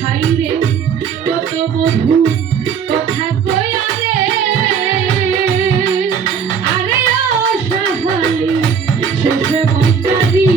হাইরে কত বধূ কথা কয়া রে। আরে ও সাহাই শেষে বঞ্চারি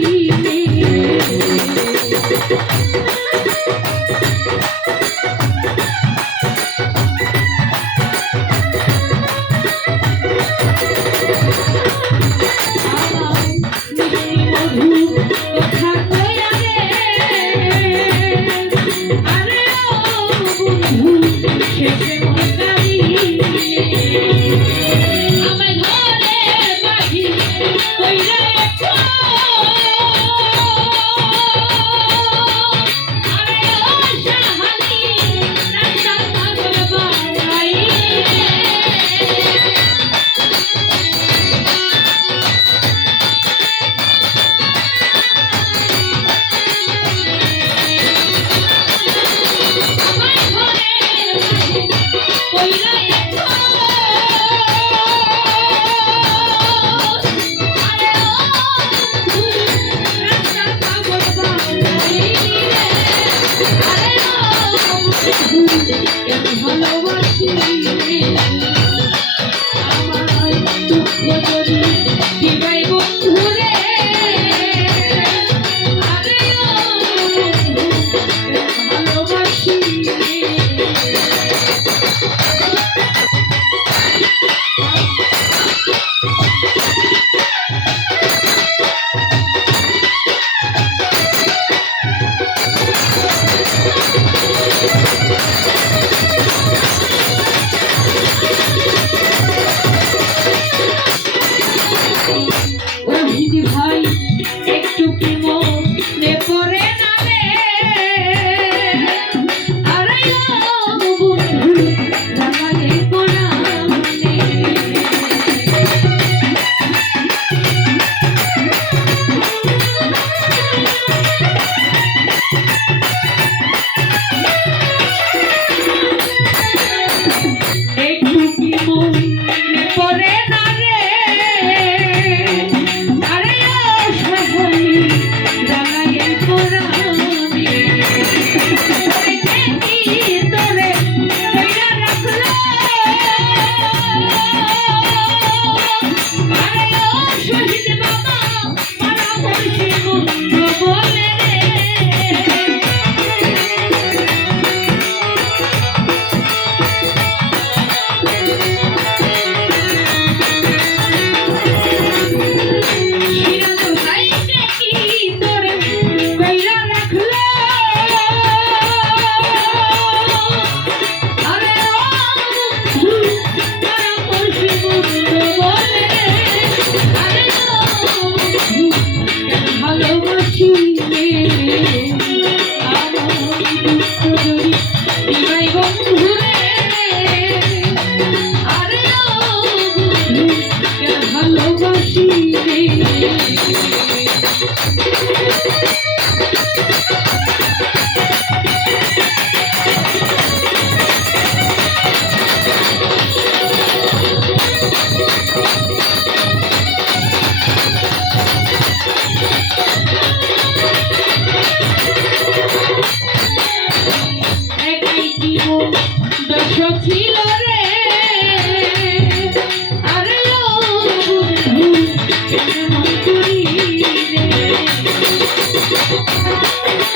Dr. T.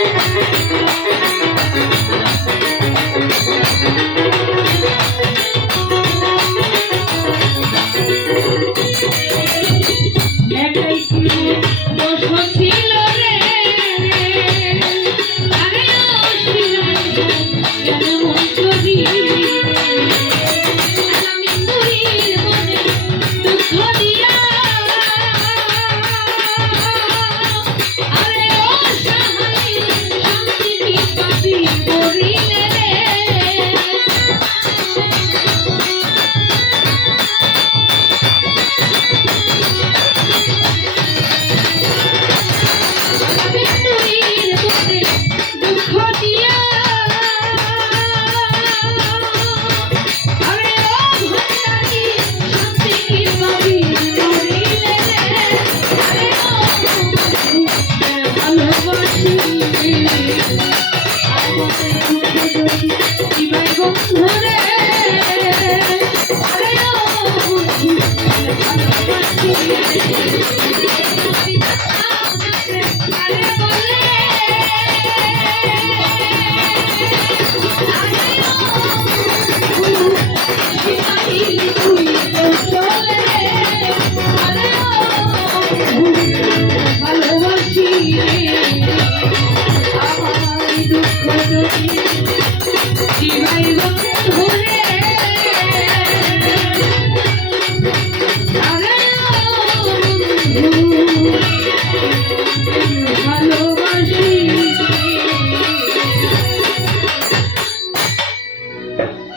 Thank you. I'm